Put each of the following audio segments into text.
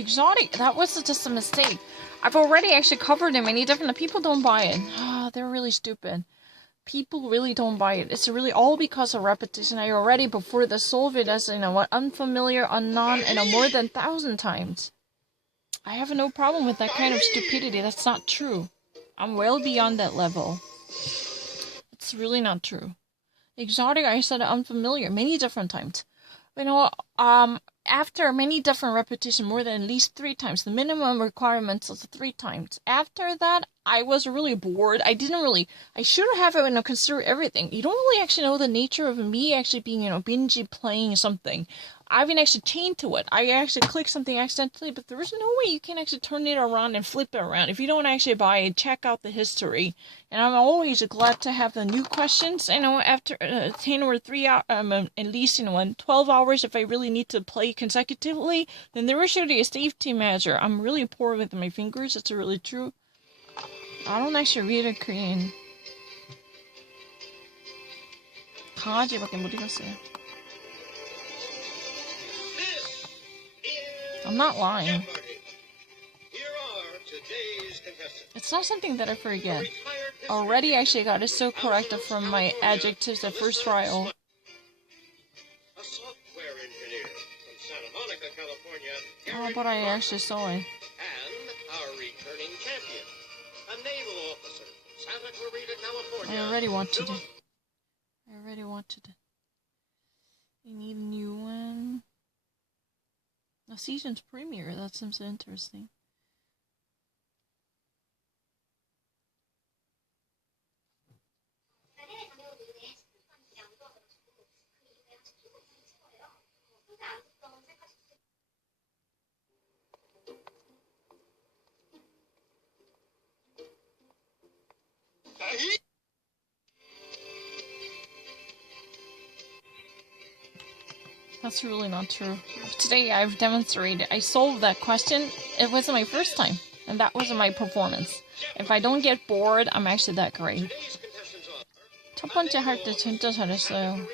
Exotic, that was just a mistake. I've already actually covered it many different, people don't buy it. They're really stupid. People really don't buy it. It's really all because of repetition. I already before the solve it as unfamiliar, unknown, more than 1,000 times. I have no problem with that kind of stupidity. That's not true. I'm well beyond that level. It's really not true. Exotic, I said unfamiliar many different times. After many different repetition, more than at least 3 times, the minimum requirements was 3 times. After that, I was really bored. I should have considered everything. You don't really actually know the nature of me actually being, binge playing something. I've been actually chained to it. I actually clicked something accidentally, but there is no way you can actually turn it around and flip it around. If you don't actually buy it, check out the history. And I'm always glad to have the new questions. After 10 or 3 hours, at least, 12 hours, if I really need to play consecutively, then there is usually a safety measure. I'm really poor with my fingers. It's really true. I don't actually read a Korean. 강아지밖에 못 읽었어요. I'm not lying. It's not something that I forget. Already actually got it so corrected from my adjectives at first trial. A software engineer from Santa Monica, California. Oh, but I actually saw it. And our returning champion, a naval officer from Santa Clarita, California. I already wanted it. I need a new one. A season's premiere, that seems interesting. That's really not true. Today I've demonstrated. I solved that question. It wasn't my first time. And that wasn't my performance. If I don't get bored, I'm actually that great. 첫 번째 할 때 진짜 잘했어요.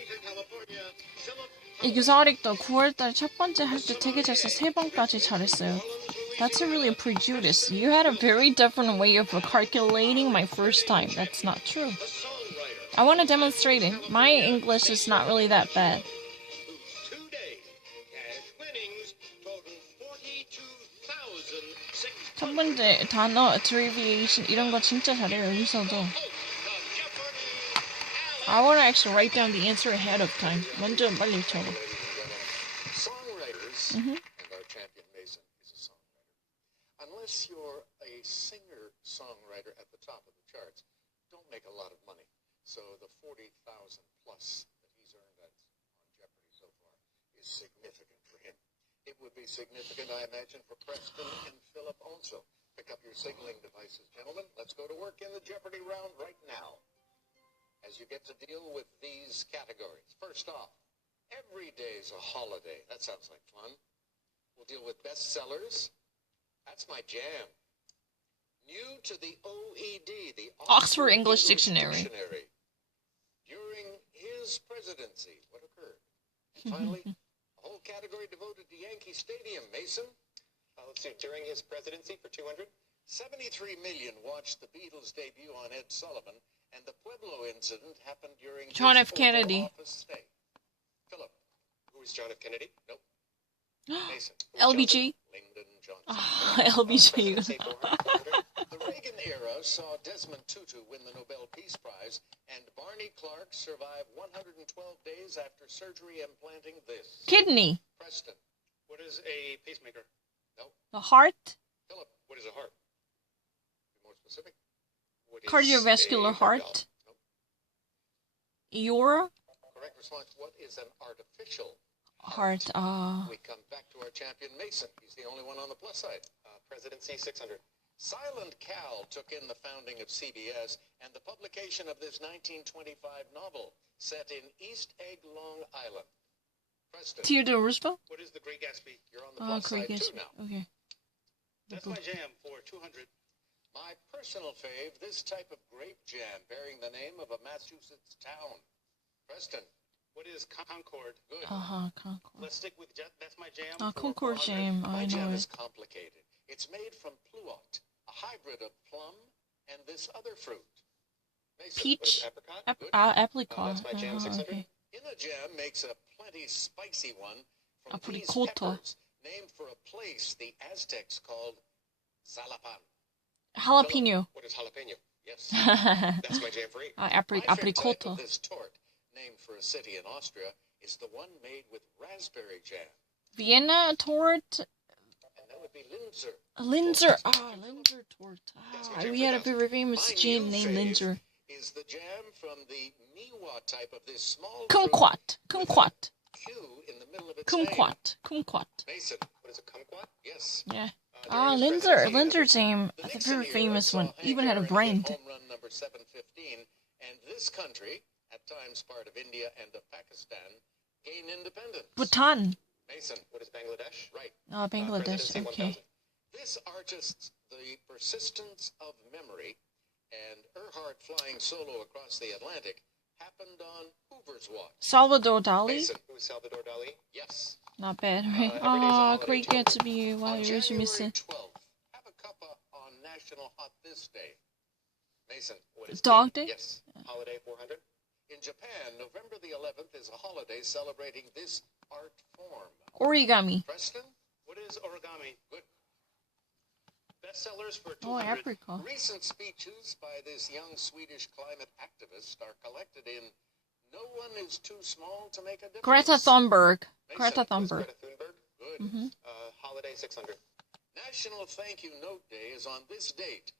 Exotic도 9월달 첫 번째 할 때 되게 잘해서 3번까지 잘했어요. That's a really prejudice. You had a very different way of calculating my first time. That's not true. I want to demonstrate it. My English is not really that bad. 첫 번째 단어, abbreviation 이런 거 진짜 잘해요. 여기서도. I want to actually write down the answer ahead of time. 먼저 빨리 쳐봐. Songwriters, and our champion Mason is a songwriter. Unless you're a singer-songwriter at the top of the charts, don't make a lot of money. So the 40,000 plus that he's earned on Jeopardy so far is significant for him. It would be significant, I imagine, for Preston and Philip also. Pick up your signaling devices, gentlemen. Let's go to work in the Jeopardy round right now. As you get to deal with these categories. First off, every day's a holiday. That sounds like fun. We'll deal with bestsellers. That's my jam. New to the OED, the Oxford English Dictionary. During his presidency, what occurred? And finally, whole category devoted to Yankee Stadium. Mason? Let's see, during his presidency for 200? 73 million watched the Beatles' debut on Ed Sullivan, and the Pueblo incident happened during John F. Kennedy. Office stay. Philip, who is John F. Kennedy? Nope. Mason. LBG. Lyndon Johnson. Oh, LBG. The Reagan era saw Desmond Tutu win the Nobel Peace Prize, and Barney Clark survive 112 days after surgery implanting this. Kidney. Preston. What is a pacemaker? No. The heart. Philip, what is a heart? Be more specific. What is cardiovascular heart. Nope. Eora. Correct response. What is an artificial heart? We come back to our champion Mason. He's the only one on the plus side. Presidency 600. Silent Cal took in the founding of CBS and the publication of this 1925 novel set in East Egg, Long Island. Preston. Theodore Roosevelt? What is the Great Gatsby? You're on the plus side too now. Okay. That's my jam for 200. My personal fave, this type of grape jam bearing the name of a Massachusetts town. Preston. What is Concord? Good. Concord. Let's stick with that's my jam. Concord jam. My I jam know is it. complicated. It's made from pluot, a hybrid of plum and this other fruit. Mason, Peach. Apricot? Good. Apricot. That's my jam, 600. Okay. Inner Jam makes a plenty spicy one from these Apricota. peppers, named for a place the Aztecs called Zalapan. Jalapeno. What is jalapeno? Yes. That's my jam for 8. My favorite type Apricota. of this tort, named for a city in Austria, is the one made with raspberry jam. Vienna tort. And that would be Linzer. Linzer. Linzer tort. That's my jam We for had a 1,000. very famous My gin new named fave Linzer. is the jam from the Miwa type of this small Kumquat. fruit Kumquat. with a Q in the middle of its name. Kumquat. Kumquat. Mason. What is a kumquat? Yes. Yeah. During his Linzer. presidency, Linzer's name. The That's a Nixon very era famous saw one. Hank Even had a Aaron hit brand. home run number 715, and this country, at times part of India and of Pakistan, gained independence. Bhutan. Mason. What is Bangladesh? Right. Bangladesh. Presidency Okay. 1000. This artists the persistence of memory, and Earhart flying solo across the Atlantic happened on Hoover's watch. Salvador Dali. Mason. Who is Salvador Dali? Yes. Not bad, right? Every day's a holiday Great too. Gatsby. Why On are you January missing? 12th, have a cuppa on National Hot This Day. Mason. What is Dog tea? Day? Yes. Holiday 400. In Japan, November the 11th is a holiday celebrating this art form. Origami. Preston? What is origami? Good. Bestsellers for Oh, 200. apricot. Recent speeches by this young Swedish climate activist are collected in No One is Too Small to Make a Difference. Greta Thunberg. Mason. Greta What is Thunberg. Greta Thunberg? Good. Mm-hmm. Holiday 600. National Thank You Note Day is on this date,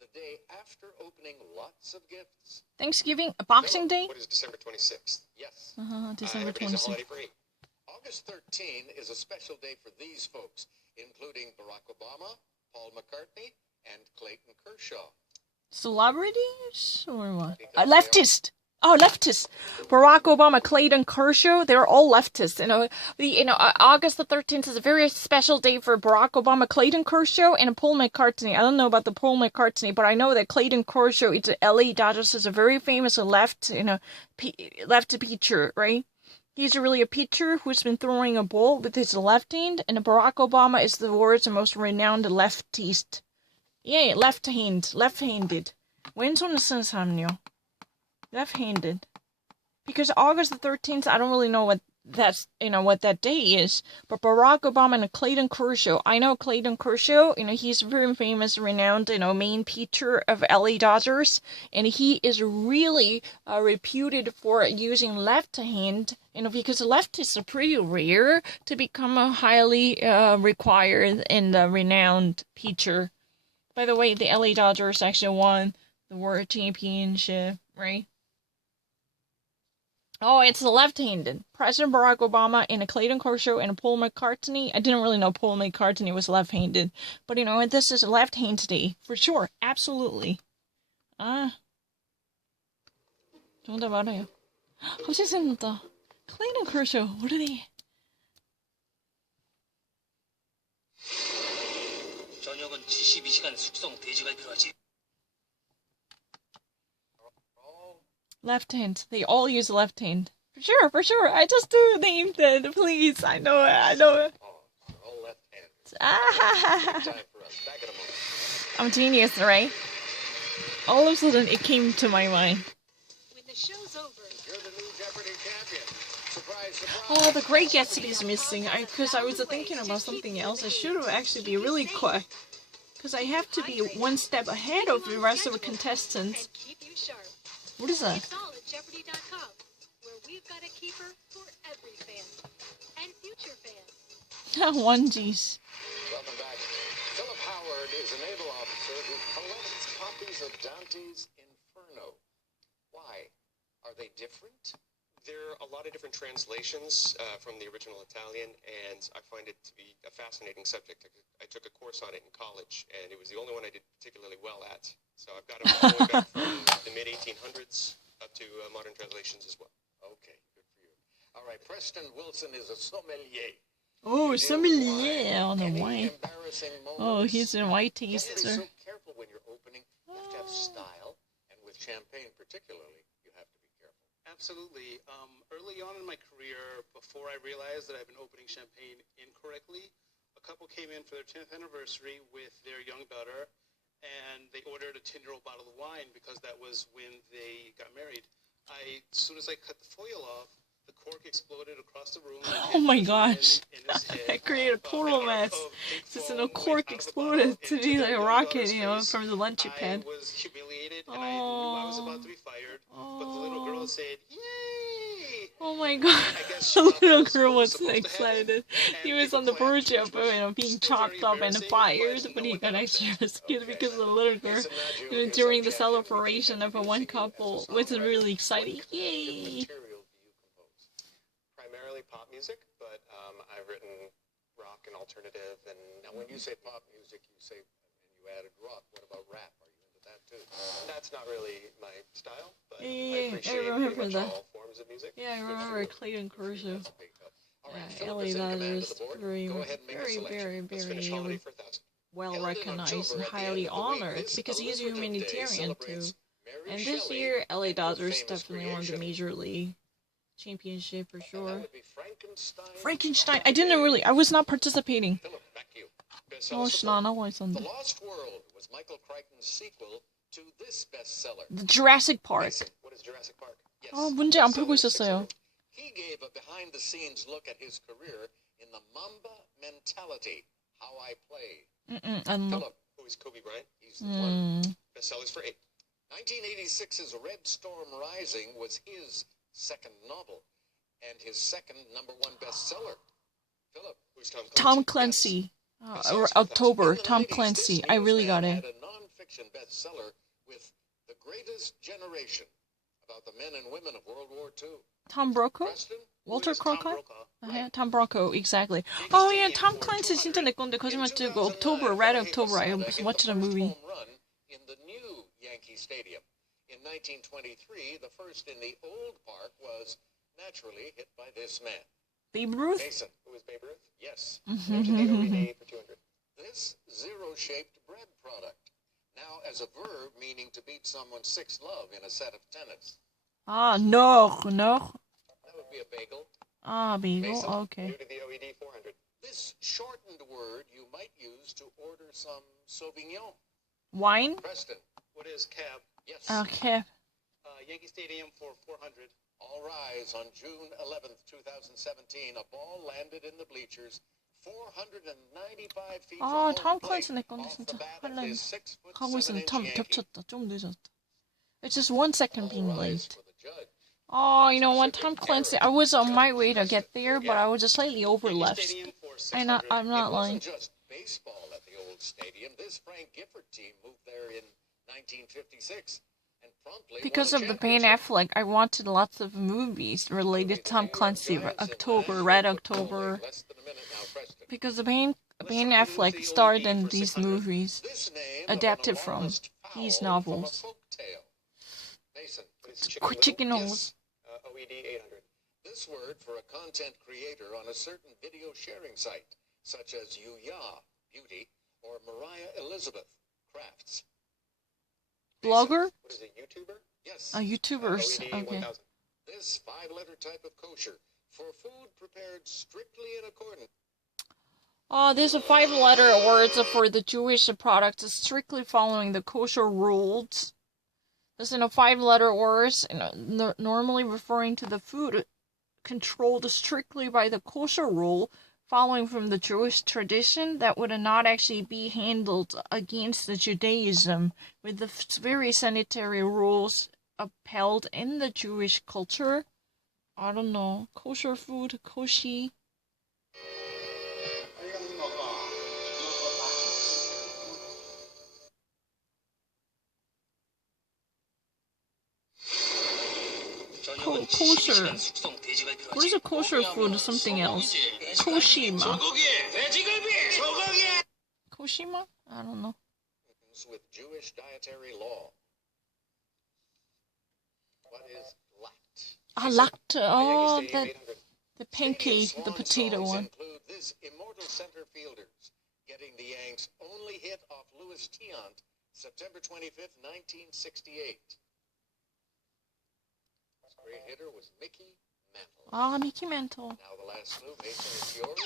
the day after opening lots of gifts. Thanksgiving. Boxing Day. What is December 26th? Yes. December Every day's a 26th. holiday for 8. August 13 is a special day for these folks, including Barack Obama, Paul McCartney, and Clayton Kershaw. Celebrities or what? Because Leftist. Oh, leftist. Barack Obama, Clayton Kershaw, they're all leftists. August the 13th is a very special day for Barack Obama, Clayton Kershaw, and Paul McCartney. I don't know about the Paul McCartney, but I know that Clayton Kershaw, it's a LA Dodgers, is a very famous left pitcher, right? He's really a pitcher who's been throwing a ball with his left hand, and Barack Obama is the world's most renowned leftist. Yeah, left-handed. 왼손을 쓰는 사람요. Left-handed. Because August the 13th, I don't really know what that day is. But Barack Obama and Clayton Kershaw. I know Clayton Kershaw, he's a very famous, renowned, main pitcher of LA Dodgers. And he is really reputed for using left hand, because leftists are pretty rare to become a highly required and renowned pitcher. By the way, the LA Dodgers actually won the World Championship, right? Oh, it's the left-handed. President Barack Obama and a Clayton Kershaw and a Paul McCartney. I didn't really know Paul McCartney was left-handed. But, this is a left-hand day. For sure. Absolutely. 정답 알아요. 갑자기 생각났다. Clayton Kershaw. What are they? 저녁은 72시간 숙성 돼지가 필요하지. Left hand. They all use left hand. For sure. I just do named it. Please. I know it. Oh, they're all left-handed. Time for us. Back in a moment. I'm genius, right? All of a sudden, it came to my mind. When the show's over, You're the new Jeopardy champion. Surprise, surprise. Oh, the Great Gatsby is missing. Because I was thinking about something else. I should have actually be really quick. Because I have to be one step ahead of the rest of the contestants. and keep you sharp. What is that? It's all at Jeopardy.com, where we've got a keeper for every fan and future fans. Onesies. Welcome back. Philip Howard is a naval officer who collects copies of Dante's Inferno. Why? Are they different? There are a lot of different translations from the original Italian, and I find it to be a fascinating subject. I took a course on it in college, and it was the only one I did particularly well at. So I've got it all the way back from the mid-1800s up to modern translations as well. Okay, good for you. All right, Preston Wilson is a sommelier. Oh, sommelier on the Any wine. embarrassing moments? Oh, he's a white You have to be taster. so careful when you're opening. You have to have style, and with champagne particularly, you have to be careful. Absolutely. Early on in my career, before I realized that I've been opening champagne incorrectly, a couple came in for their 10th anniversary with their young daughter, and they ordered a 10-year-old bottle of wine because that was when they got married. As soon as I cut the foil off, the cork exploded across the room. Oh my gosh. In his head. I created a total An mess. arc of pink Just foam a cork went out of the exploded bottle to into be their like a young rocket, daughter's you know, face. from the lunch I pad. was humiliated, and I knew I was about to be fired. But the little girl said, "Yay!" Oh my god. I guess The she thought that little was girl what was supposed to happen, excited. He and was people on the clapped, verge which of was being still very chopped up and embarrassing, fired, but but no he one got got extra upset. scared Okay. because of the little girl. Mason Naju You know, is during our the champion. We celebration keep of a one introducing you couple, as a which is songwriter. really exciting. What kind of Yay! material do you compose? Primarily pop music, but I've written rock and alternative, and Now, when you say pop music, you say, and you added rock. What about rap? Are you into that too? that's not really my style, but Yeah, I appreciate remember pretty much that. all forms of music. Yeah, I remember Clayton Kershaw. That's a big help. All right, Yeah, Philip LA is in command of Dodgers, the board. very, Go ahead and make a very, selection. very, Let's finish very Holiday for 1,000. well Held in recognized October and at the end highly of the week, honored this because he's a alliterative day humanitarian too. celebrates Mary And this Shelley year, LA and her Dodgers famous definitely won the creation. Major League Championship for And that sure. would be Frankenstein. Frankenstein. I was not participating. Philip, back to you. Bestseller support. 나 나와 The 있었는데. Lost World was Michael Crichton's sequel to this bestseller. The Jurassic Park. Mason, what is Jurassic Park? Yes. 문제 안 풀고 bestseller 있었어요. 600. He gave a behind-the-scenes look at his career in the Mamba mentality, how I played. 안 나. Philip, Who is Kobe Bryant? he's the one. Bestsellers for 8. 1986's Red Storm Rising was his second novel and his second #1 bestseller. Philip, Who's Tom Clancy? Tom Clancy. October. In the Tom 90s, Clancy. this I really newsman got had it. a non-fiction bestseller with The Greatest Generation about the men and women of World War II. Tom Brokaw? Preston? Walter Who is Tom Cronkite? Brokaw? Tom Brokaw, exactly. Yankee Oh yeah, Stadium Tom for Clancy 200. 진짜 내 건데 거짓말 In 치고 2009, October, Red Jorge October. I Posada was hit watching the a first movie. home run in the new Yankee Stadium. In 1923, the first in the old park was naturally hit by this man. Babe Ruth? Mason. Who is Babe Ruth? Yes. Go to the OED for 200. This zero-shaped bread product. Now, as a verb meaning to beat someone's sixth love in a set of tennis. No. That would be a bagel. Bagel. Mason, Okay. New to the OED 400. This shortened word you might use to order some Sauvignon. Wine? Preston. What is cab? Yes. Okay. Yankee Stadium for 400. All rise. On June 11th, 2017, a ball landed in the bleachers 495 feet from home Tom plate, Clancy 내 건데 off the 진짜 bat of 할래. his 6'7" 하고 있으면 참 Yankee. 겹쳤다. 좀 늦었다. It's just 1 second All being rise late. for the judge. You know what, Tom Clancy, I was on my way to get there, but I was just slightly overleft. Yankee Stadium for I'm 600. not It lying. wasn't just baseball at the old stadium. This Frank Gifford team moved there in 1956 and promptly Because won of a the Ben championship. Affleck, I wanted lots of movies related to Tom Clancy, October, Red October. Less than a minute now, Preston. Because the Ben Affleck starred in these movies, This name adapted of an from enormous these fowl novels. From a folk tale. Mason. What is Chicken Little? Chicken Yes. Noodles. OED 800. This word for a content creator on a certain video sharing site, such as Yuya, Beauty, or Mariah Elizabeth, Crafts. Blogger? What is a YouTuber? Yes. YouTubers. OED Okay. 1000. This 5-letter type of kosher for food prepared strictly in accordance. There's a 5-letter words for the Jewish products strictly following the kosher rules. This is 5-letter words, normally referring to the food controlled strictly by the kosher rule, following from the Jewish tradition that would not actually be handled against the Judaism, with the very sanitary rules upheld in the Jewish culture. I don't know, kosher food, koshi. Kosher. What is a kosher food? Something else. Koshima. Koshima? I don't know. With Jewish dietary law. What is lact? Lact. Oh, Yankee Stadium the 800. the pancake, the Swan potato songs one. include this immortal center fielders, getting the Yanks' only hit off Louis Tiant, September 25th, 1968. His great hitter was Mickey Mantle. Ah, Mickey Mantle. Now the last clue, Mason, is yours.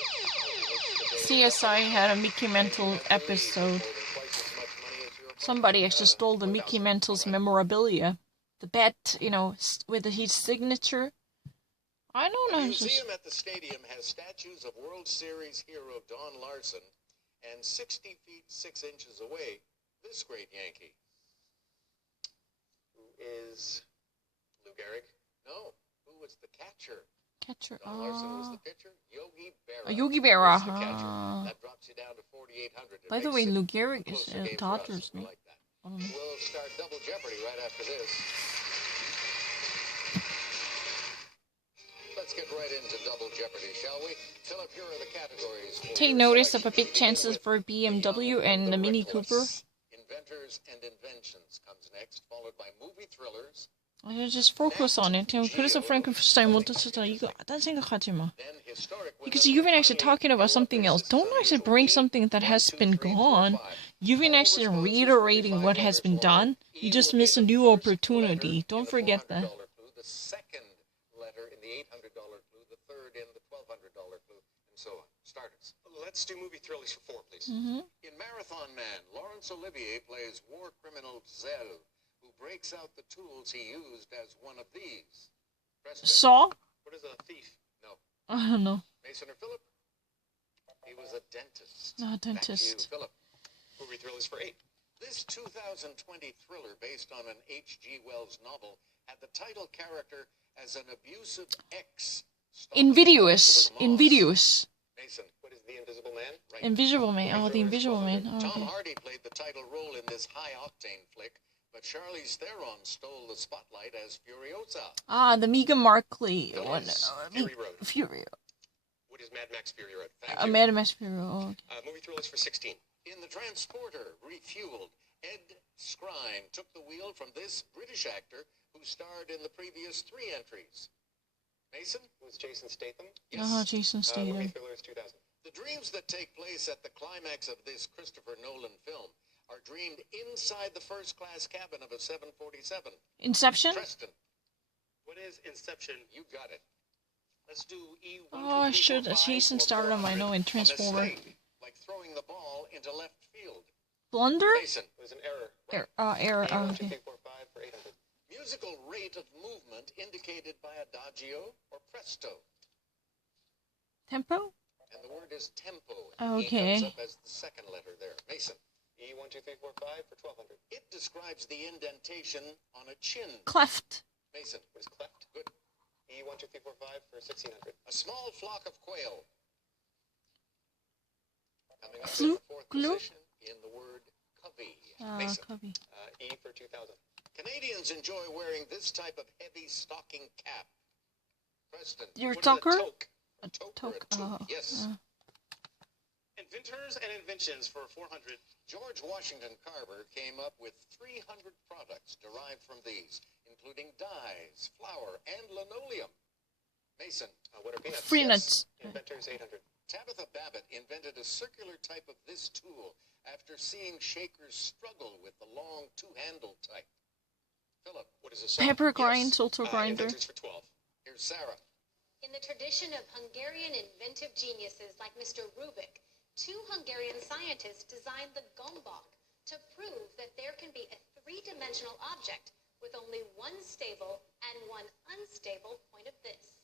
CSI had a Mickey Mantle episode. Somebody actually stole the Mickey Mantle's memorabilia. The bat, you know, with his signature. I don't know. The museum at the stadium has statues of World Series hero Don Larson, and 60 feet 6 inches away, this great Yankee. Who is Lou Gehrig? No, who was the catcher? Catcher. Don Larson was the pitcher. Yogi Berra. Yogi Berra. was the catcher. That drops you down to 4,800. By the way, Lou Gehrig is Dodgers. No? Like that. We'll start Double Jeopardy right after this. Let's get right into Double Jeopardy, shall we? Philip, here are the categories. Take notice of a big chances for BMW and the Mini Cooper. Inventors and Inventions comes next, followed by movie thrillers. Just focus on it. 그래서 Frankenstein 못 듣다 이거 딴 생각하지 마. Because you've been actually talking about something else. Don't actually bring something that has been gone. You've been actually reiterating what has been done. You just miss a new opportunity. Don't forget that. The second letter in the $800 clue, the third in the $1,200 clue, and so on. Starters. Let's do movie thrillers for 4, please. In Marathon Man, Laurence Olivier plays war criminal Zell, who breaks out the tools he used as one of these. Preston. Saw? What is a thief? No. I don't know. Mason or Philip? He was a dentist. A Back to you, dentist. Philip. Movie thrillers for 8. This 2020 thriller based on an H.G. Wells novel had the title character as an abusive ex. Invidious. Invidious. Mason. What is The Invisible Man? Right. Invisible Man. Oh, the Invisible Man. Oh, Tom okay. Hardy played the title role in this high-octane flick, but Charlize Theron stole the spotlight as Furiosa. Ah, the Meghan Markle one. Fury Road. Fury. What is Mad Max Fury Road? Thank you. Mad Max Fury. Oh, okay. Movie thrillers for 16. In The Transporter, refueled, Ed Skrein took the wheel from this British actor who starred in the previous 3 entries. Mason? Was Jason Statham? Oh, Jason Movie Statham. thrillers 2000. The dreams that take place at the climax of this Christopher Nolan film are dreamed inside the first-class cabin of a 747. Inception? Preston, What is Inception? you got it. Let's do E1. Oh, I should. Jason started on my know in A Transformer. mistake, like throwing the ball into left field. Blunder? Mason, It was an error. Error. E1, 2, Okay. 3, 4, 5 for 800. musical rate of movement indicated by adagio or presto. Tempo? And the word is tempo. Okay. E comes up as the second letter there. Mason, E1, 2, 3, 4, 5 for 1200. it describes the indentation on a chin. Cleft. Mason, What is cleft? good. E1, 2, 3, 4, 5 for 1600. A small flock of quail. Coming up in Flu- the fourth glue? position in the word covey. Ah, Mason, copy. E for 2000. Canadians enjoy wearing this type of heavy stocking cap. Preston, Your What is a tucker? toque? a toque or Toque. a toque, yes. Inventors and Inventions for 400. George Washington Carver came up with 300 products derived from these, including dyes, flour, and linoleum. Mason, What are peanuts? Peanuts. Inventors 800. Tabitha Babbitt invented a circular type of this tool after seeing shakers struggle with the long two-handled type. Philip, What is a saw? Pepper grind, salsa grinder. Inventors for 12. here's Sarah. In the tradition of Hungarian inventive geniuses like Mr. Rubik, 2 Hungarian scientists designed the gombak to prove that there can be a 3-dimensional object with only one stable and one unstable point of this.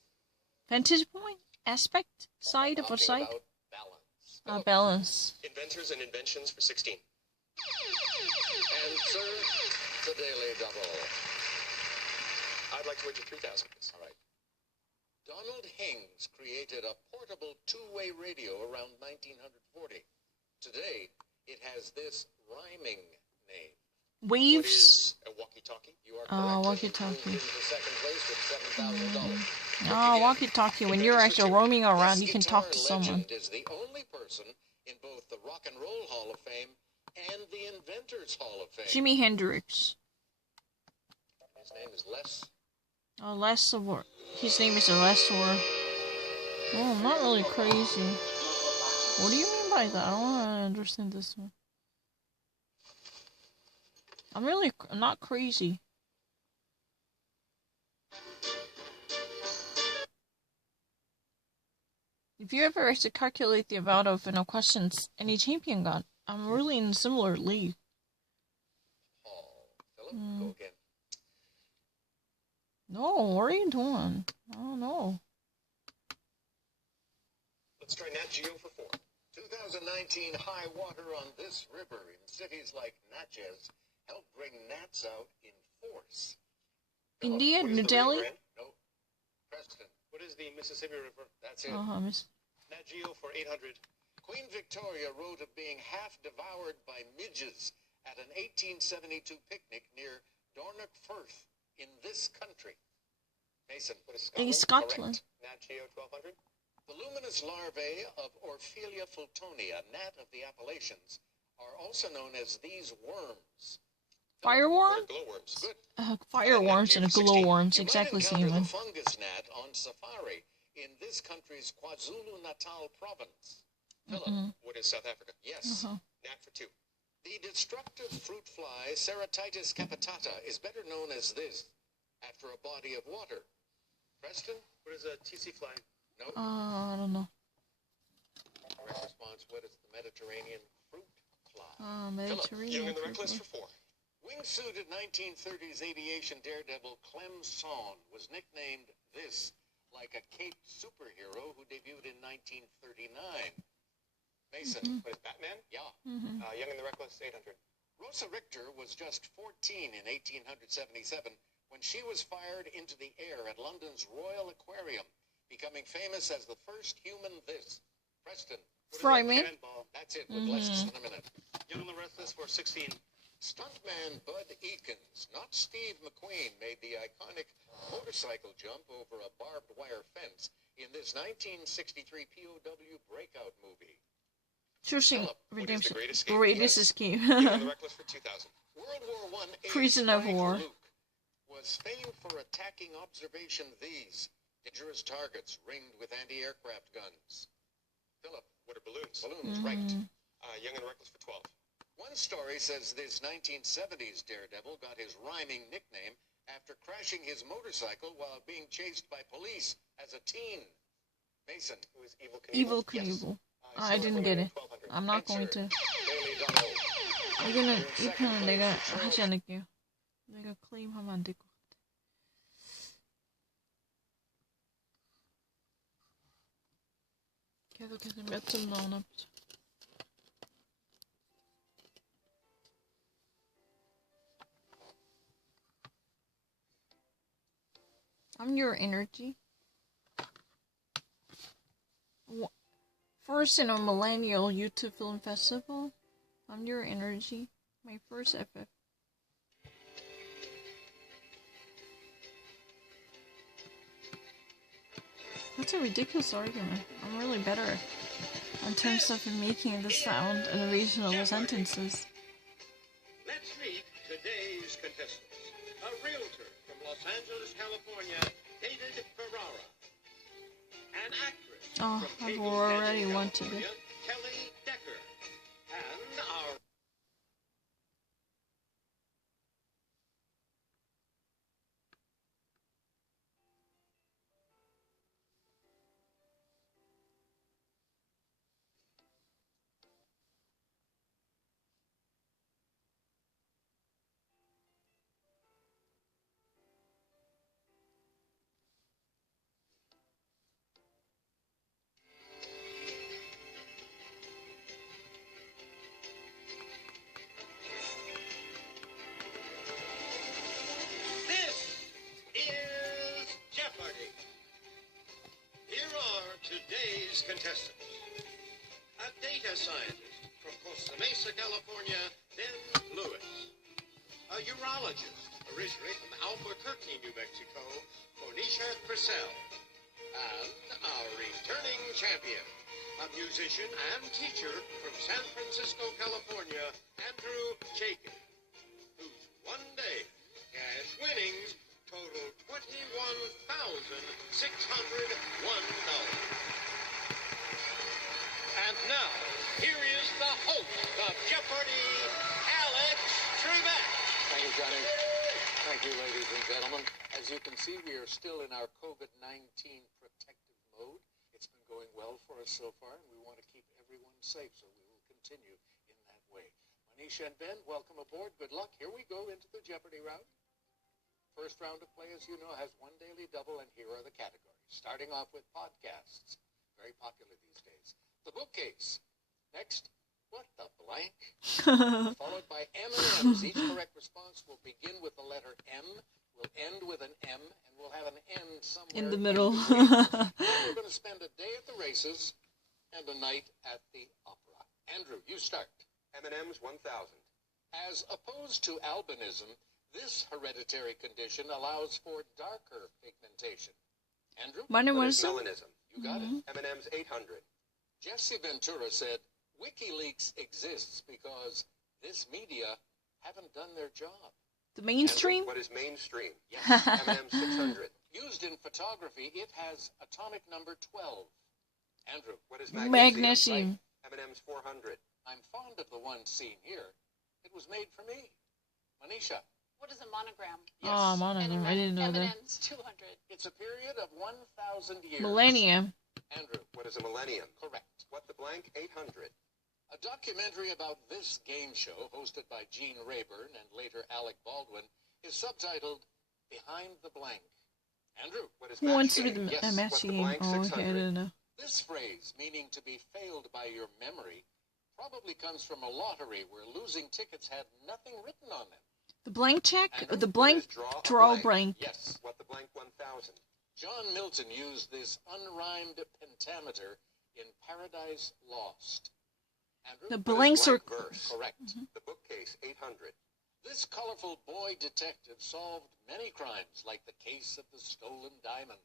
Vantage point? Aspect? Side of a Talking side? about balance. Balance. Inventors and Inventions for 16. And sir, the Daily Double. I'd like to wager 3,000, please. All right. Donald Hings created a portable two-way radio around 1940. Today, it has this rhyming name. What Waves? is a walkie-talkie? You are Oh, correct. walkie-talkie. Moved into second place with $7,000. Oh, walkie-talkie. When you're actually roaming around, you can talk to This someone. legend is the only person in both the Rock and Roll Hall of Fame and the Inventors Hall of Fame. Jimi Hendrix. His name is Les. Lessor. His name is Lessor. Oh, I'm not really crazy. What do you mean by that? I don't want to understand this one. I'm not crazy. If you ever actually calculate the amount of questions any champion got, I'm really in a similar league. Paul. Philip, go again. No, what are you doing? I don't know. Let's try Nat Geo for 4. 2019 high water on this river in cities like Natchez helped bring gnats out in force. Philip, India, what is New the Delhi? river, Ed? no. Preston, What is the Mississippi River? that's it. Miss. Nat Geo for 800. Queen Victoria wrote of being half devoured by midges at an 1872 picnic near Dornoch Firth in this country. Mason, What is In Scotland? Scotland. Nat Geo 1200. the luminous larvae of Orphelia fultonia, gnat of the Appalachians, are also known as these worms. Fireworm? What are glowworms? Good. Fireworms and glowworms, You exactly might encounter same. the fungus gnat on safari in this country's KwaZulu-Natal province. Philip, What is South Africa? yes. Nat for 2. The destructive fruit fly Ceratitis capitata is better known as this, after a body of water. Preston? What is a TC fly? No. I don't know. Correct response, what is the Mediterranean fruit fly? Young Mediterranean. and the Reckless for 4. Wingsuited 1930s aviation daredevil Clem Son was nicknamed this, like a caped superhero who debuted in 1939. Mason, What is Batman? yeah. Young and the Reckless 800. Rosa Richter was just 14 in 1877 when she was fired into the air at London's Royal Aquarium, becoming famous as the first human this. Preston, Fry me. Cannonball. that's it with less than a minute. Young and the Restless for 16. Stuntman Bud Eakins, not Steve McQueen, made the iconic motorcycle jump over a barbed wire fence in this 1963 POW breakout movie. Choosing What is the redemption. Great Escape? Greatest Yes. escape. Young and the Reckless for 2000. World War I ace Prison of Frank War. Luke was famed for attacking observation these dangerous targets ringed with anti-aircraft guns. Philip, What are balloons? balloons, right. Young and the Reckless for 12. One story says this 1970s daredevil got his rhyming nickname after crashing his motorcycle while being chased by police as a teen. Mason, Who is Evil Knievel? Evil Yes. Knievel. I didn't get it. 1200. I'm not going to. Daily Double. 이거는 내가 하지 않을게요. 내가 클레임하면 안 될 것 같아. 계속해서 몇 점 나오나 보자. I'm your energy. First in a millennial YouTube film festival. I'm your energy. My first FF. That's a ridiculous argument. I'm really better in terms of making the sound and regional sentences. Let's meet today's contestants. A realtor from Los Angeles, California, David Ferrara. An actress Oh, from I've Pecos, already California, wanted it. Kelly Decker. And our This is Jeopardy! Here are today's contestants. A data scientist from Costa Mesa, California, Ben Lewis. A urologist, originally from Albuquerque, New Mexico, Bonisha Purcell. And our returning champion, a musician and teacher from San Francisco, California, Andrew Chaikin, whose one-day cash winnings total $21,601. And now, here is the host of Jeopardy, Alex Trebek. Thank you, Johnny. Thank you, ladies and gentlemen. As you can see, we are still in our COVID-19 protective mode. It's It's been going well for us so far, and we want to keep everyone safe, so we will continue in that way. Manisha and Ben, welcome aboard. Good luck. Here we go into the Jeopardy round. First round of play, as you know, has one daily double, and here are the categories. Starting off with podcasts, very popular these days. The bookcase. Next, what the blank? Followed by M&M's. Each correct response will begin with the letter M, will end with an M, and we'll have an N somewhere In the middle. Then we're going to spend a day at the races and a night at the opera. Andrew, you start. M&M's 1000. As opposed to albinism, this hereditary condition allows for darker pigmentation. Andrew? Money What was is melanism? You got it. M&M's 800. Jesse Ventura said, WikiLeaks exists because this media haven't done their job. the mainstream. What is mainstream? Yes. M&M's 600. Used in photography, it has atomic number 12. Andrew? What is Magnesium. M&M's 400. I'm fond of the one seen here. It was made for me. Manisha? What is a monogram? Oh, monogram. I didn't know that. M&M's 200. It's a period of 1,000 years. Millennium. Andrew? What is a millennium? Correct. What the blank? 800. A documentary about this game show, hosted by Gene Rayburn and later Alec Baldwin, is subtitled Behind the Blank. Andrew? What is Who wants to be match the game? match What the game? blank? Oh, 600. okay, I didn't know. This phrase, meaning to be failed by your memory, probably comes from a lottery where losing tickets had nothing written on them. The blank check? Andrew? The blank What is draw a blank. Yes. What the blank 1000. John Milton used this unrhymed pentameter in Paradise Lost. Andrew? The What is blank blank circle. verse? Correct. The bookcase 800. This colorful boy detective solved many crimes, like the case of the stolen diamonds.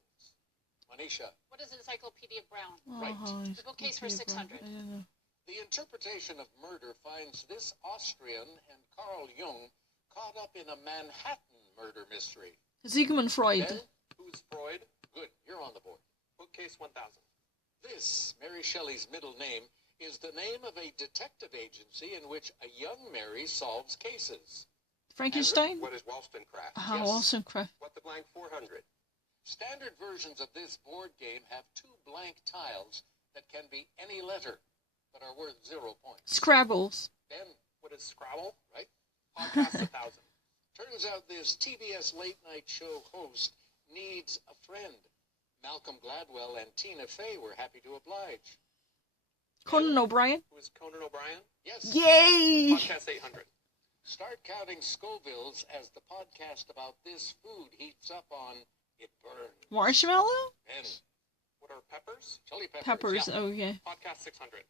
Manisha? What is Encyclopedia Brown? Right. The bookcase for 600. I didn't know. The interpretation of murder finds this Austrian and Carl Jung caught up in a Manhattan murder mystery. Sigmund Freud. Ben? Who's Freud? Good, you're on the board. Bookcase 1000. This, Mary Shelley's middle name, is the name of a detective agency in which a young Mary solves cases. Frankenstein? What is Wollstonecraft? Uh-huh, Yes. Wollstonecraft. What the blank 400. Standard versions of this board game have two blank tiles that can be any letter, but are worth 0 points. Scrabbles. Ben? What is Scrabble? Right? Podcast 1000. Turns out this TBS late-night show host needs a friend. Malcolm Gladwell and Tina Fey were happy to oblige. Conan O'Brien. Who is Conan O'Brien? Yes. Yay! Podcast 800. Start counting Scovilles as the podcast about this food heats up on it burns. Marshmallow? Ben? What are peppers? Chili peppers. Peppers. Yeah. Okay. Podcast 600.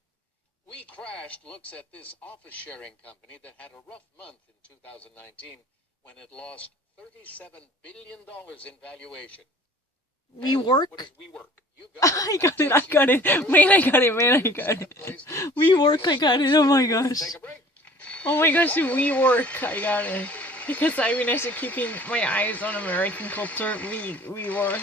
We Crashed looks at this office sharing company that had a rough month in 2019 when it lost $37 billion in valuation. We work. What is WeWork? You got it. I got it. I got it. Man, I got it. Man, I got it. We work. I got it. Oh my gosh. Take a break. Oh my gosh. We work. I got it. Because I've been actually keeping my eyes on American culture. We work.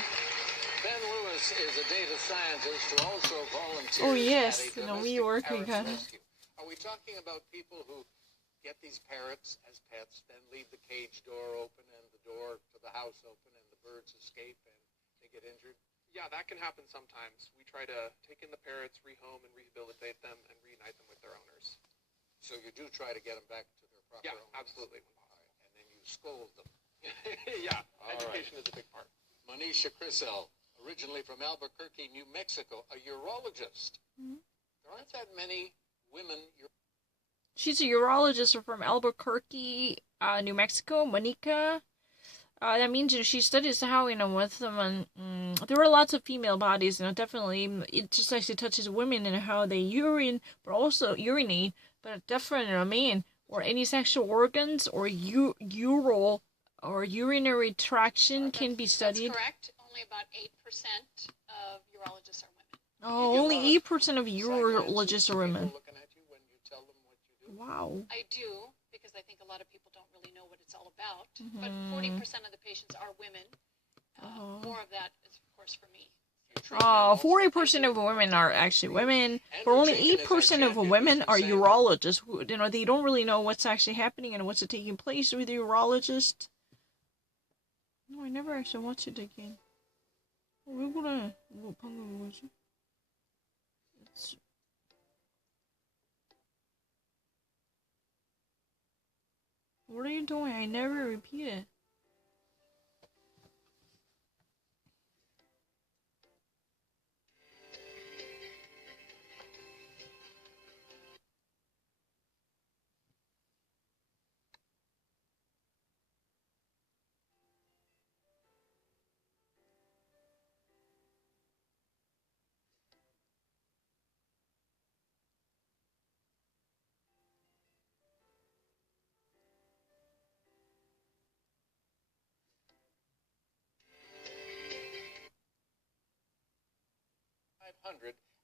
Ben Lewis is a data scientist who also volunteers Oh, yes. at a You know, domestic we work. We parrot got it. rescue. Are we talking about people who get these parrots as pets, then leave the cage door open and the door to the house open and the birds escape and they get injured? Yeah, that can happen sometimes. We try to take in the parrots, rehome and rehabilitate them, and reunite them with their owners. So you do try to get them back to their proper Yeah, owners. absolutely. All right, and then you scold them. Yeah, All education is a big part. Manisha Crisell, originally from Albuquerque, New Mexico, a urologist. Mhm. There aren't that many women. She's a urologist from Albuquerque, New Mexico, Monica. That means she studies how, with them, and there are lots of female bodies, definitely. It just actually touches women and how they urinate, but definitely, or any sexual organs, or ural or urinary traction can be studied. That's correct. Only about 8% of urologists are women. Oh, only 8% of urologists are women. Looking at you when you tell them what you do. Wow. I do, because I think a lot of people don't really know what it's all about. Mhm. But 40% of the patients are women. Oh. More of that is, of course, for me. 40% of women are actually women, but only 8% of women are urologists. They don't really know what's actually happening and what's taking place with the urologist. No, I never actually watched it again. 왜 그래? 방금 뭐지? What are you doing? I never repeat it.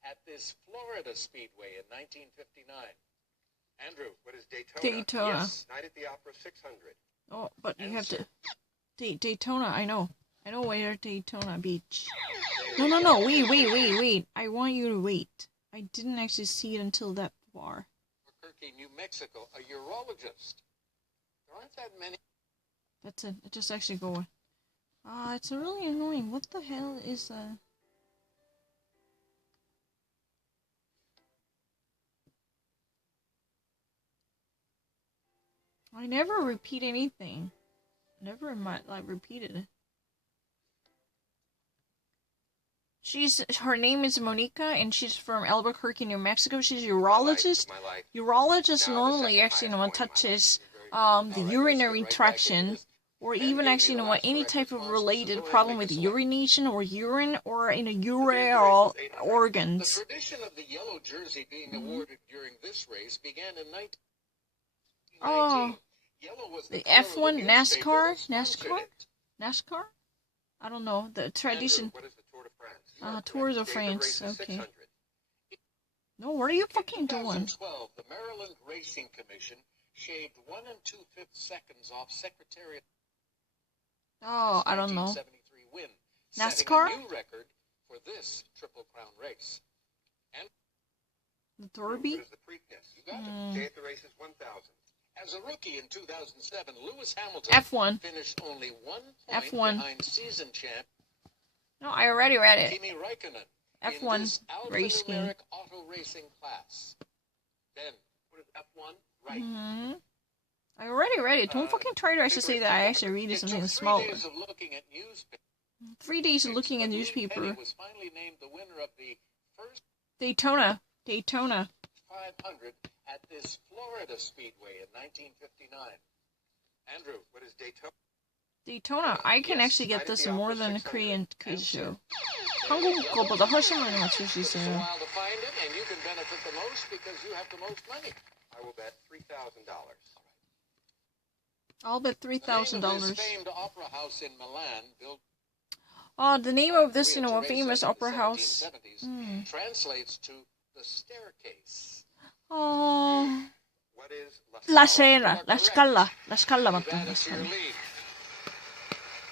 At this Florida Speedway in 1959. Andrew, what is Daytona? Daytona. Yes, Night at the Opera 600. Oh, but you have to... Daytona, I know. I know where Daytona Beach. No, wait. I want you to wait. I didn't actually see it until that far. Albuquerque, New Mexico, a urologist. There aren't that many. That's it. Just actually go. It's really annoying. What the hell is that? I never repeat anything. Never repeated it. Her name is Monica, and she's from Albuquerque, New Mexico. She's a urologist. Urologist normally actually touches the urinary traction, or even actually any type of related problem with urination or urine or urinary organs. The tradition of the yellow jersey being awarded during this race began in 1919. Oh, the F1 NASCAR? I don't know, the tradition. What is the Tour de France? Tour de France, okay. No, what are you fucking doing? 2012, the Maryland Racing Commission shaved 1 2/5 seconds off Secretariat. Oh, I don't know. 1973 win, NASCAR? setting a new record for this Triple Crown race. And the Derby? what is the Preakness? You got it. Day at the races 1,000. As a rookie in 2007, Lewis Hamilton F1. finished only 1 point F1. behind season champ No, I already read it. Kimi Räikkönen F1 in this race game. alphanumeric auto racing class. Ben, what is F1? Right. I already read it. Don't fucking try to actually say that I actually read something small. 3 days of looking at newspapers. 3 days of looking at newspaper. Petty was finally named the winner of the first Daytona. 500 at this Florida Speedway in 1959. Andrew, what is Daytona. I can actually get this more than a Korean quiz show. 한국 거보다 훨씬 많이 맞출 수 It's a 있어요. while to find it, and you can benefit the most because you have the most money. I will bet $3,000. I'll bet The name of $3,000. this famed opera house in Milan, built The name of this, Korea a Teresa famous in the opera house. 1770s, translates to the staircase. Oh, What is La Scala. La Scala. La Scala You've 맞다. added La to your Scala. lead.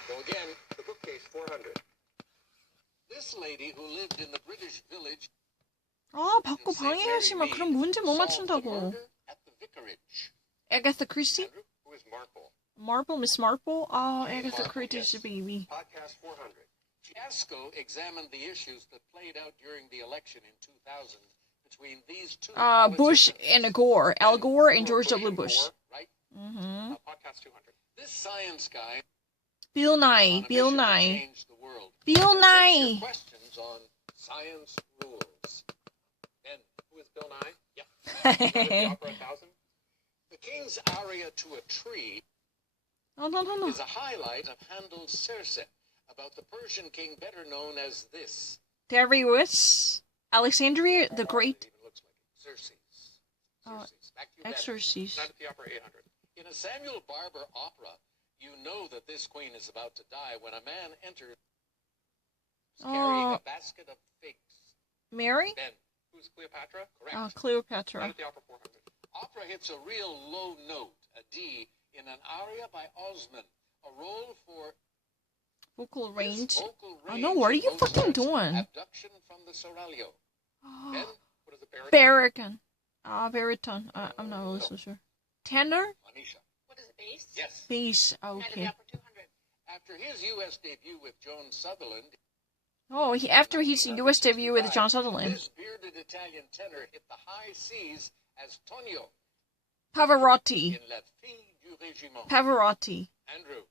So again, the bookcase 400. This lady who lived in the British village 받고 방해하지 마. 그럼 문제 못 solved the 맞춘다고. murder at the vicarage. Agatha Christie? Andrew, Who is Marple? Marple, Miss Marple? Agatha Christie's baby. Podcast 400. Fiasco examined the issues that played out during the election in 2000 between these two Bush politicians. and Gore. Al Gore and George W. and Bush. Gore, right? Podcast 200. This science guy Bill on Nye. a Bill mission to Nye. change the world. Bill Answer Nye. questions on science rules. And who is Bill Nye? Yeah. Night at the Opera 1000. The King's aria to a tree No. is a highlight of Handel's Circe, about the Persian king better known as this. Darius. Alexandria the Great. It even looks like it. Xerxes. Oh, Xerxes. Back to you, Ben. Exorcist. Night at the Opera 800. In a Samuel Barber opera, you know that this queen is about to die when a man enters carrying a basket of figs. Mary? Ben, Who's Cleopatra? correct. Night Cleopatra. at the Opera 400. Opera hits a real low note, a D, in an aria by Osman, a role for Vocal this range. vocal Oh, range no, what are in you Mozart's fucking doing? Abduction from the Seraglio. Ben, What is a baritone? Baritone. Baritone. I'm not really so sure. Tenor? Manisha. What is it, bass? Yes. Bass. Night at the Okay. Opera 200. After his U.S. debut with Joan Sutherland, Oh, after his US debut with John Sutherland. This bearded Italian tenor hit the high seas as Tonio Pavarotti. in La Fille du Régiment. Pavarotti. Andrew.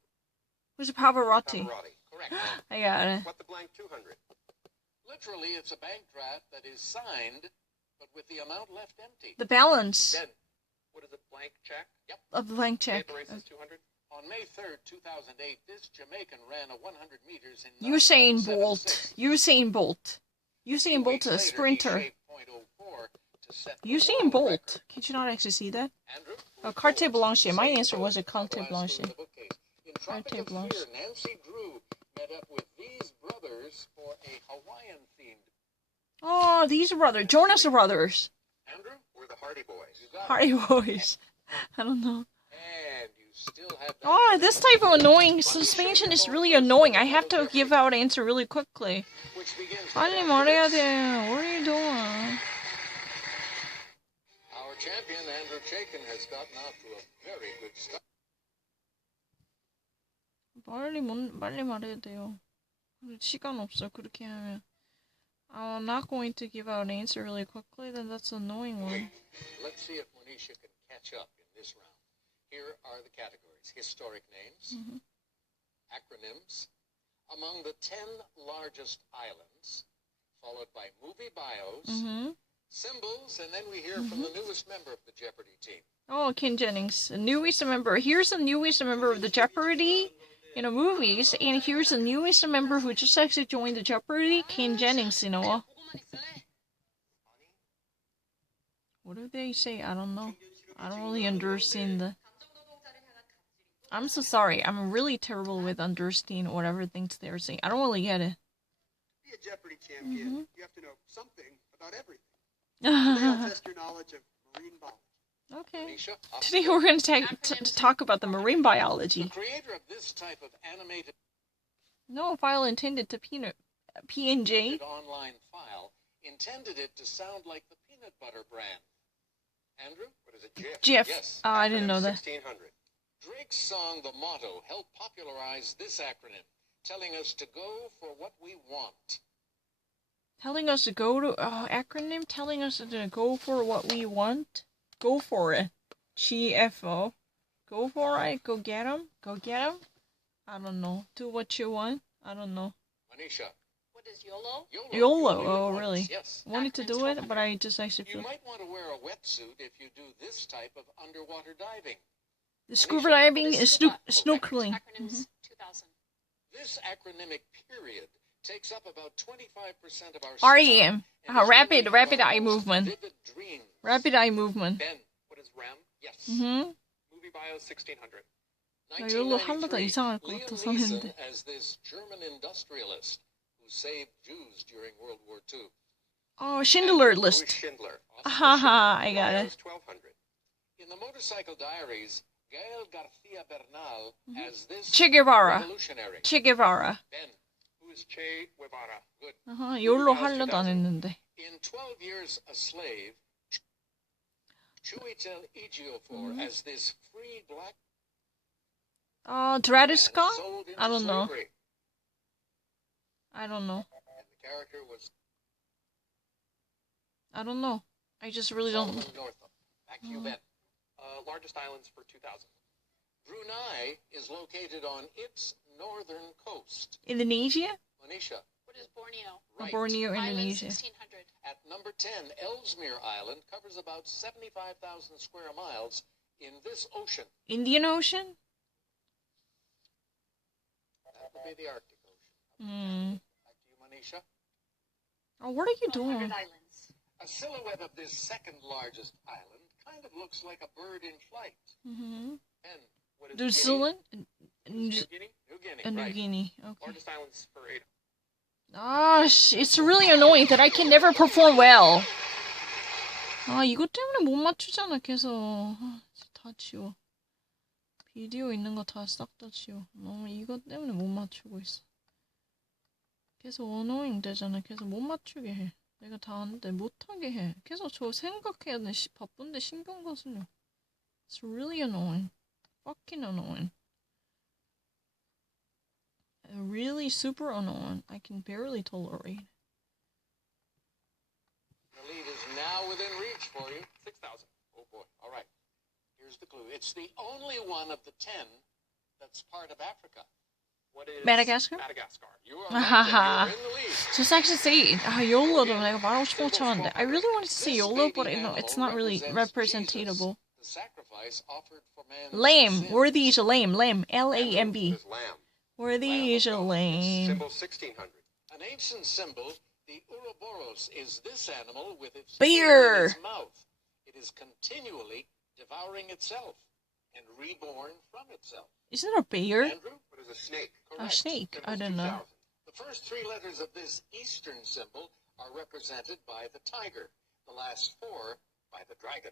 Who's Pavarotti? Pavarotti, correct. I got it. What the blank 200? Literally, it's a bank draft that is signed, but with the amount left empty. The balance Ben, what is a blank check? Yep. of the blank check. The race is 200. On May 3rd, 2008, this Jamaican ran a 100 meters in Usain 9.76. Bolt. Usain Bolt. 2 Usain Bolt weeks is a later, he sprinter. shaved .04 to set the Usain world Bolt. record. Can you not actually see that? Andrew, Oh, Carte Blanche. My Usain answer was a Bolt, Carte the last Blanche. clue in the bookcase. In Tropic Carte of Blanche. Fear, Nancy Drew met up with these brothers for a Hawaiian-themed. Oh, these brothers. Jonas Brothers. Andrew, We're the Hardy Boys. you got Hardy it. Boys. I don't know. And you still have that Oh, this type of annoying suspension is really annoying. I have to give out answer really quickly. which begins 빨리 말해야 돼. What are you doing? Our champion, Andrew Chaikin, has gotten off to a very good start. 빨리 말해야 돼요. 시간 없어. 그렇게 하면. I'm not going to give out an answer really quickly. Then that's an annoying one. Let's see if Monisha can catch up in this round. Here are the categories: historic names, acronyms, among the 10 largest islands, followed by movie bios, symbols, and then we hear from the newest member of the Jeopardy team. Oh, Ken Jennings, the newest member. Here's the newest member of the Jeopardy, movies, and here's the newest member who just actually joined the Jeopardy, Ken Jennings, 보고만 있을래? What do they say? I don't know. I don't really understand the... I'm so sorry. I'm really terrible with understanding whatever things they're saying. I don't really get it. To be a Jeopardy champion, you have to know something about everything. They'll test your knowledge of marine biology. Okay. Monisha, up Today to we're going to talk about the marine the biology. creator of this type of animated No file intended to PNG. online file intended it to sound like the peanut butter brand. Andrew? What is it, GIF? GIF. Yes. Oh, I didn't know that. 1600. Drake's song, The Motto, helped popularize this acronym, telling us to go for what we want. Telling us to go to acronym. Telling us to go for what we want. Go for it. GFO. Go for it. Go get 'em. Go get 'em. I don't know. Do what you want. I don't know. Manisha. What is YOLO? YOLO. Only Oh, once, really? Yes. Wanted to do it, but I just actually You feel might want to wear a wetsuit if you do this type of underwater diving. the scuba diving What is is scuba? snorkeling. Acronyms 2000. This acronymic period takes up about 25% of our REM. time and is Rapid really one of eye the most movement. vivid dreams. Rapid eye movement. Ben, What is REM? yes. Movie bios 1600. 이걸로 하려다 1993, 이상할 것 Liam 같아서 Neeson 했는데. as this German industrialist who saved Jews during World War II. Oh, Schindler Louis List. Schindler. Haha, I got it. Bios 1200. In the Motorcycle Diaries, Gael Garcia Bernal as this Che Guevara. revolutionary. Che Guevara. Ben, Who is Che Guevara? good. 이걸로 하려도 안 했는데. In 12 Years a Slave, Chiwetel Ejiofor as this free black Dradisca? man sold into I don't know. slavery. I don't know. And the character was I don't know. I just really don't. Solomon Northup. Back to you, Ben. Largest islands for 2000. Brunei is located on its northern coast. Indonesia? Manisha, What is Borneo? right. Borneo, Island Indonesia. 1600. At number 10, Ellesmere Island covers about 75,000 square miles in this ocean. Indian Ocean? That would be the Arctic Ocean. Hmm. Back to you, Manisha. Oh, what are you 100 doing? islands. A silhouette of this second largest island kind of looks like a bird in flight. Mm-hmm. And What is New Guinea? Zealand? New Guinea? New Guinea, New right. Guinea. Okay. Largest islands for 8. Gosh, it's really annoying that I can never perform well. 이것 때문에 못 맞추잖아, 계속. 다 지워. 비디오 있는 거 다 싹 다 지워. 이것 때문에 못 맞추고 있어. 계속 어노잉 되잖아. 계속 못 맞추게 해. 내가 다 하는데 못하게 해. 계속 저 생각해야 돼. 바쁜데 신경 거슬려. It's really annoying. Fucking annoying. really super annoying. I can barely tolerate. The lead is now within reach for you. 6,000. Oh boy. All right. Here's the clue. It's the only one of the 10 that's part of Africa. What is Madagascar? Madagascar. You are right, and 하하하. you're in the lead. Just actually say YOLO도 내가 말하고 싶은 거 찾았는데 I really wanted to say YOLO, but you know, it's not really representable. The sacrifice offered for man's Lame. sin. Worthy is a lame. Lame. L-A-M-B. Is lamb. Worthy is a lame. Symbol 1600. An ancient symbol, the Ouroboros, is this animal with its Beer. in its mouth. It is continually devouring itself and reborn from itself. Is it a bear? Andrew? What is a snake? A snake. I Symbol's don't know. 2000. The first 3 letters of this Eastern symbol are represented by the tiger, the last 4 by the dragon.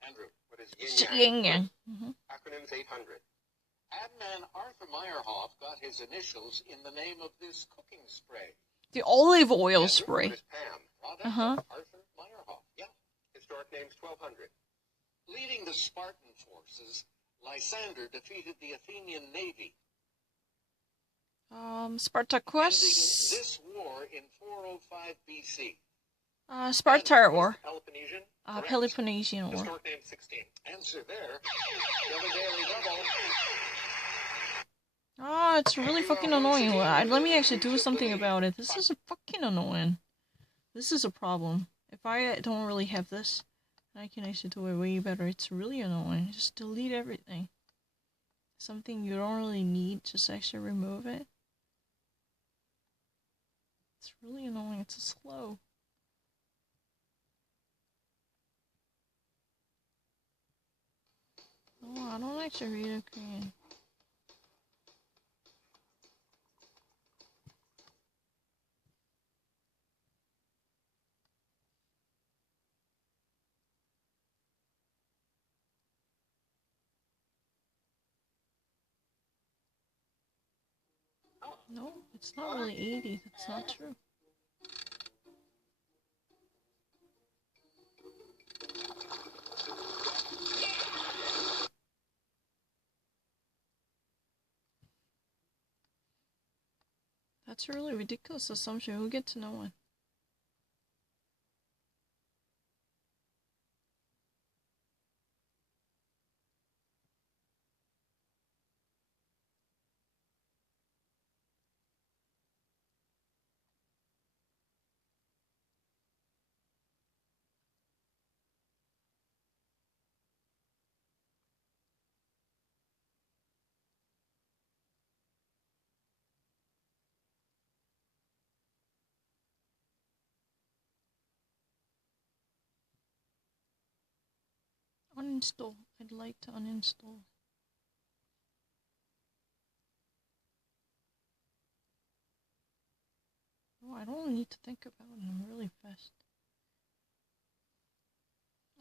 Andrew? What is Yin yin yang? yang. Mhm. Acronyms 800. Adnan Arthur Meyerhoff got his initials in the name of this cooking spray. The olive oil Andrew, spray. What is Pam? Product Uh-huh. of Arthur Meyerhoff. Yeah. Historic names 1200. Leading the Spartan forces, Lysander defeated the Athenian navy, ending Spartacus. this war in 405 BC. Sparta War. Peloponnesian? Correct. Peloponnesian War. Historic name 16. Answer there. Another daily double. Oh, it's really fucking annoying. Let me actually do something about it. This is fucking annoying. This is a problem. If I don't really have this, I can actually do it way better. It's really annoying. Just delete everything. Something you don't really need, just actually remove it. It's really annoying. It's slow. Oh, I don't actually read a Korean. No, it's not really 80. That's not true. That's a really ridiculous assumption. We'll get to know one. Uninstall. I'd like to uninstall. Oh, I don't need to think about it. I'm really fast.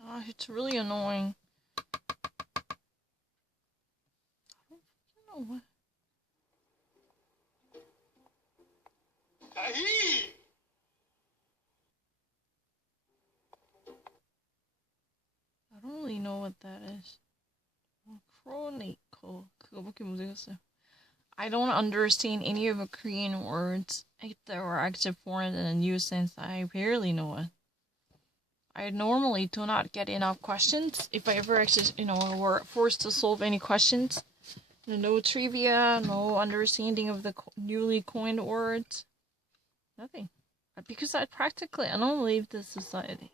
Ah, it's really annoying. I don't fucking know what. I don't really know what that is. Chronicle. 그거밖에 모르겠어요. I don't understand any of the Korean words if they were actually foreign in a new sense. I barely know it. I normally do not get enough questions. If I ever actually, were forced to solve any questions, no trivia, no understanding of the newly coined words, nothing. Because I don't leave this society.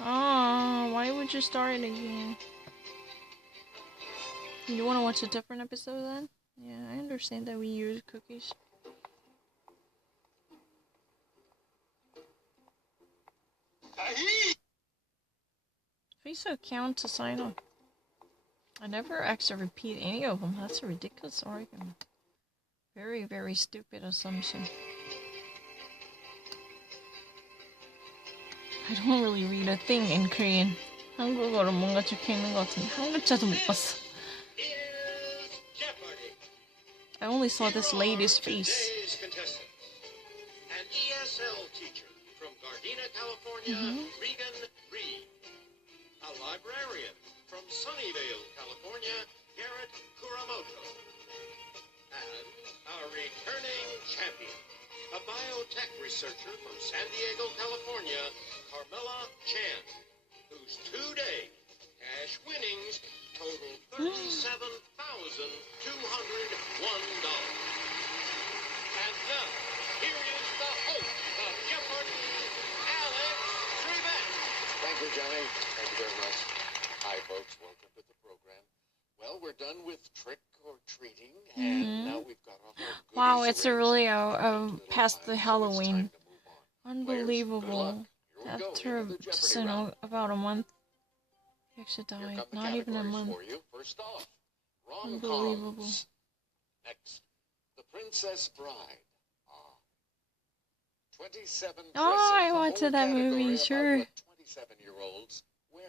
Oh, why would you start it again? You want to watch a different episode then? Yeah, I understand that we use cookies. Face account to sign up. I never actually repeat any of them. That's a ridiculous argument. Very, very stupid assumption. I don't really read a thing in Korean. 한국어로 뭔가 적혀있는 것 같은데 한 글자도 못 봤어. I only saw this lady's face. Today's contestant, an ESL teacher from Gardena, California, Regan Reed, a librarian Sunnyvale, California, Garrett Kuramoto. And our returning champion, a biotech researcher from San Diego, California, Carmela Chan, whose two-day cash winnings total $37,201. And now, here is the host of Jeopardy, Alex Trebek. Thank you, Johnny. Thank you very much. Hi, folks. Welcome to the program. Well, we're done with trick or treating, and now we've got our whole Wow, goodies it's arranged really into past the little piles, so it's Halloween. time to move on. Players, good Unbelievable. luck. Here we go. After Into the just, Jeopardy round. about a month, he actually Here died. come the Not even a categories month. for you. First off, Unbelievable. rom-coms. Next, The Princess Bride. 27 dresses. Oh, I the watched whole that movie, category sure. about what 27-year-olds wear.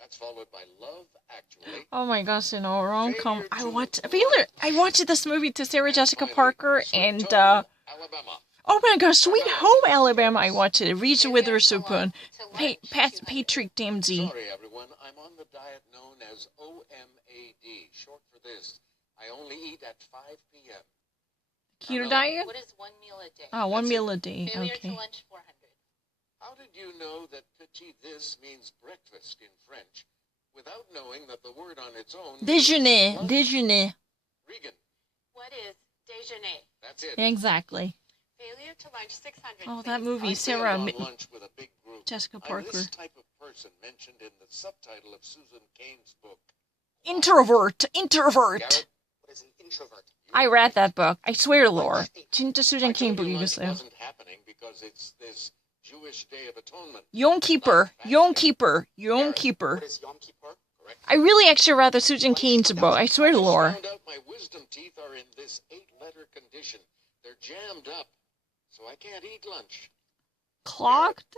That's followed by Love Actually. Oh my gosh, rom-com. I watched this movie to Sarah Jessica Parker and, Alabama. oh my gosh, Sweet Home Alabama. I watched it. Reese Witherspoon. Patrick Dempsey. Sorry, everyone. I'm on the diet known as OMAD, short for this. I only eat at 5 p.m. Keto diet? What is one meal a day? Oh, one meal a day. Failure to Okay. lunch 400. How did you know that petit this means breakfast in French without knowing that the word on its own Déjeuner. means lunch? Déjeuner. Regan, What is déjeuner? that's it. Exactly. Failure to lunch 600. Oh, that please. movie. I Sarah. failed on lunch with a big group. Jessica I'm Parker. this type of person mentioned in the subtitle of Susan Cain's book. Introvert. Garrett, What is an introvert? I read that book. I swear, Laura. Tinta Susan I King told you book lunch you wasn't happening because it's this Jewish Day of Atonement. Yom Kippur. Yom Kippur. Yom Kippur. What is Yom Kippur? Correct. I really actually rather Susan Cain's book. I swear, I just Laura. found out my wisdom teeth are in this 8-letter condition. They're jammed up, so I can't eat lunch. Clogged?